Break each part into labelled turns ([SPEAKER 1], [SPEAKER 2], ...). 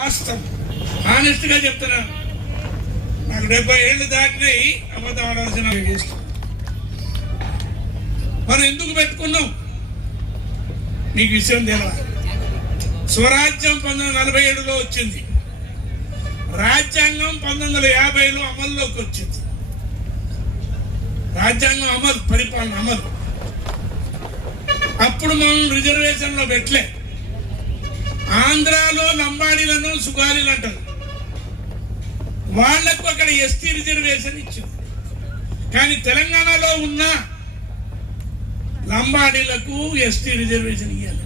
[SPEAKER 1] వాస్తవం ఆనెస్ట్గా చెప్తున్నాను నాకు డెబ్బై ఏళ్ళు దాటినాయి. అబద్ధం ఆడాల్సిన మనం ఎందుకు పెట్టుకున్నాం? నీకు విషయం తెలియదు స్వరాజ్యం పంతొమ్మిది వందల నలభై ఏడులో వచ్చింది. రాజ్యాంగం పంతొమ్మిది వందల యాభైలో అమల్లోకి వచ్చింది. రాజ్యాంగం అమలు పరిపాలన అమలు. అప్పుడు మనం రిజర్వేషన్లో పెట్టలే. ఆంధ్రాలో లంబాడీలను సుగాలీలు అంటారు. వాళ్ళకు అక్కడ ఎస్టీ రిజర్వేషన్ ఇచ్చింది కానీ తెలంగాణలో ఉన్న లంబాడీలకు ఎస్టీ రిజర్వేషన్ ఇవ్వాలి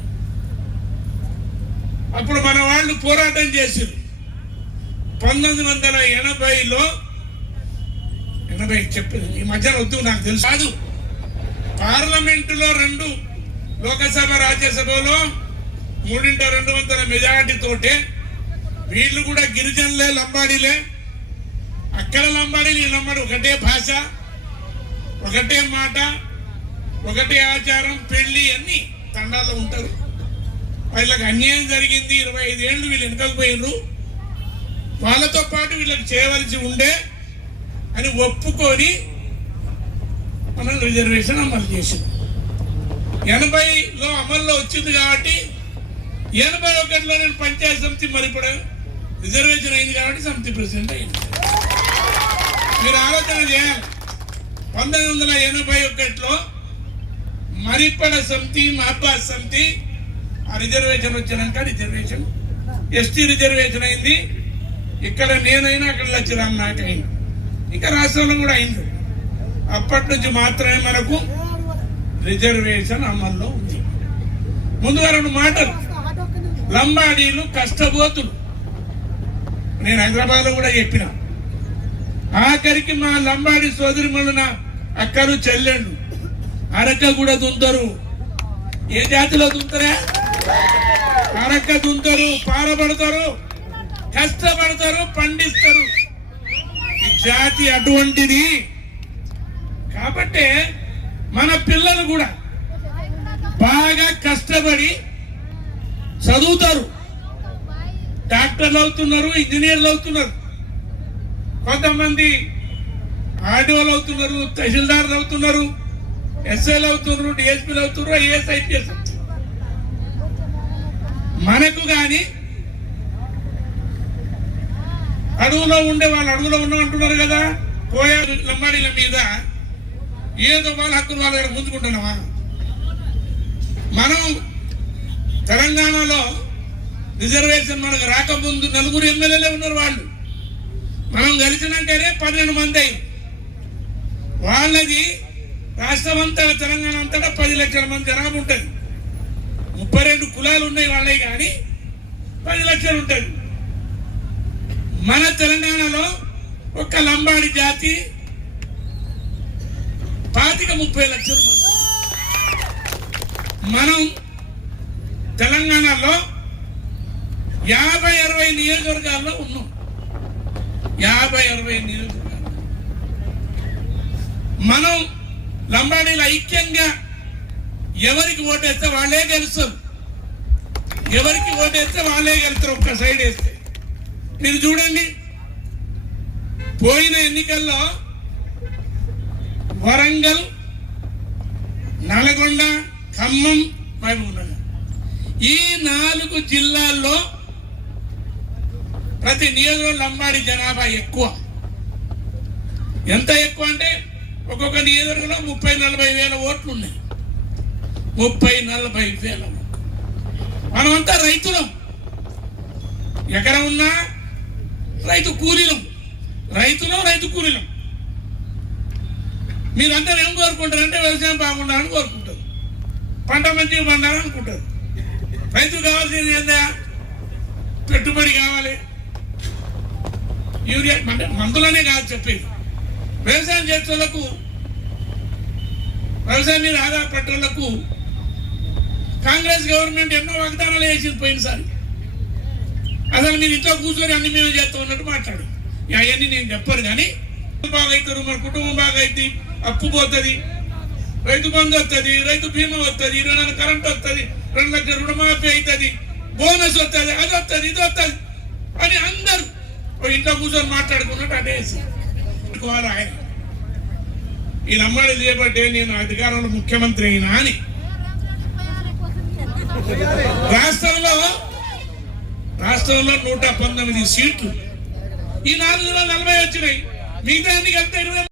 [SPEAKER 1] అప్పుడు మన వాళ్ళు పోరాటం చేశారు. పంతొమ్మిది వందల ఎనభైలో ఎనభై చెప్పింది ఈ మధ్యన వద్దు నాకు తెలుసు. కాదు పార్లమెంటులో రెండు లోకసభ రాజ్యసభలో మూడింట రెండు వందల మెజారిటీతోటే వీళ్ళు కూడా గిరిజనులే లంబాడీలే. అక్కడ లంబాడీ నీ లంబాడి ఒకటే భాష ఒకటే మాట ఒకటే ఆచారం పెళ్ళి అన్ని తండాల్లో ఉంటారు. వాళ్ళకి అన్యాయం జరిగింది ఇరవై ఐదేళ్ళు వీళ్ళు వెనకపోయినరు వాళ్ళతో పాటు వీళ్ళకి చేయవలసి ఉండే అని ఒప్పుకొని మనం రిజర్వేషన్ అమలు చేసింది. ఎనభైలో అమల్లో వచ్చింది కాబట్టి ఎనభై ఒకటిలో నేను పంచాయత్ సమితి మరి ఇప్పుడు రిజర్వేషన్ అయింది కాబట్టి సమితి ప్రెసిడెంట్ అయింది. మీరు ఆలోచన చేయాలి. పంతొమ్మిది వందల ఎనభై ఒకటిలో మరిపడ సమితి మహబ్బా సమితి ఆ రిజర్వేషన్ వచ్చినాక రిజర్వేషన్ ఎస్టీ రిజర్వేషన్ అయింది. ఇక్కడ నేనైనా అక్కడ లచ్చిరామ్ నాకు అయింది ఇంకా రాష్ట్రంలో కూడా అయింది. అప్పటి నుంచి మాత్రమే మనకు రిజర్వేషన్ అమల్లో ఉంది. ముందుగా రెండు మాటలు. లంబాడీలు కష్టపోతులు నేను హైదరాబాద్లో కూడా చెప్పిన. ఆఖరికి మా లంబాడి సోదరి నా అక్కలు చెల్లెళ్ళు. అరక కూడా దుంతరు. ఏ జాతిలో దుంతరే? అరక దుంతరు పారబడతారు కష్టపడతారు పండిస్తారు. ఈ జాతి అటువంటిది. కాబట్టే మన పిల్లలు కూడా బాగా కష్టపడి చదువుతారు. డాక్టర్లు అవుతున్నారు ఇంజనీర్లు అవుతున్నారు. కొంతమంది ఆర్డీఓలు అవుతున్నారు తహసీల్దార్లు అవుతున్నారు ఎస్ఐలు అవుతున్నారు డిఎస్పీలు అవుతున్నారు ఐఏఎస్ ఐపీఎస్. మనకు కానీ అడవులో ఉండే వాళ్ళు అడవులో ఉన్నామంటున్నారు కదా కోయా లంబాడీల మీద ఏదో వాళ్ళ హక్కులు వాళ్ళ దగ్గర గుంజుకుంటున్నావా మనం తెలంగాణలో రిజర్వేషన్ మనకు రాకముందు నలుగురు ఎమ్మెల్యేలే ఉన్నారు వాళ్ళు. మనం కలిసినాకనే పన్నెండు మంది అయింది వాళ్ళది రాష్ట్రం అంతా తెలంగాణ అంతటా పది లక్షల మంది జనాభా ఉంటుంది. ముప్పై రెండు కులాలు ఉన్నాయి వాళ్ళే కానీ పది లక్షలు ఉంటుంది. మన తెలంగాణలో ఒక లంబాడి జాతి పాతిక ముప్పై లక్షల మంది. మనం తెలంగాణలో యాభై అరవై నియోజకవర్గాల్లో ఉన్నాం. యాభై అరవై నియోజకవర్గాలు మనం లంబాడీలు ఐక్యంగా ఎవరికి ఓటేస్తే వాళ్ళే గెలుస్తారు. ఎవరికి ఓటేస్తే వాళ్ళే గెలుస్తారు ఒక్క సైడ్ వేస్తే. మీరు చూడండి పోయిన ఎన్నికల్లో వరంగల్ నల్గొండ ఖమ్మం మహబూబ్నగర్. ఈ నాలుగు జిల్లాల్లో ప్రతి నియోజకవర్గం లంబాడి జనాభా ఎక్కువ. ఎంత ఎక్కువ అంటే ఒక్కొక్క నియోజకవర్గంలో ముప్పై నలభై వేల ఓట్లు ఉన్నాయి ముప్పై నలభై వేల మనమంతా రైతులం. ఎక్కడ ఉన్నా రైతు కూలీలం. రైతులం రైతు కూలీలం. మీరందరూ ఏం కోరుకుంటారు? అంటే వ్యవసాయం బాగుండాలని కోరుకుంటారు. పంట మంచిగా పండాలని అనుకుంటారు. రైతుకు కావాల్సింది ఏందా పెట్టుబడి కావాలి. యూరియా అంటే మందులనే కాదు చెప్పేది. వ్యవసాయం చేసేందుకు వ్యవసాయం మీద ఆధారపడేందుకు కాంగ్రెస్ గవర్నమెంట్ ఎన్నో వాగ్దానాలు వేసింది పోయినసారి. అసలు మీరు ఇంట్లో కూర్చొని అన్ని మేము చేస్తూ ఉన్నట్టు మాట్లాడు. అవన్నీ నేను చెప్పను కానీ బాగా అవుతారు మన కుటుంబం బాగా అయితే అప్పు పోతుంది రైతు బంధు వస్తుంది రైతు బీమా వస్తుంది ఇరవై నాలుగు కరెంట్ వస్తుంది రెండు లక్షల రుణమాఫీ అవుతుంది బోనస్ వస్తుంది అది వస్తుంది ఇది వస్తుంది అని అందరు ఇంట్లో కూర్చొని మాట్లాడుకున్నట్టు అనేసి అనుకోవాలి ఆయన. ఈ నమ్మడి చేపట్టే నేను అధికారంలో ముఖ్యమంత్రి అయినా అని. రాష్ట్రంలో రాష్ట్రంలో నూట పంతొమ్మిది సీట్లు. ఈ నాలుగులో నలభై వచ్చినాయి. మిగతా ఎన్ని కలిపితే ఇరవై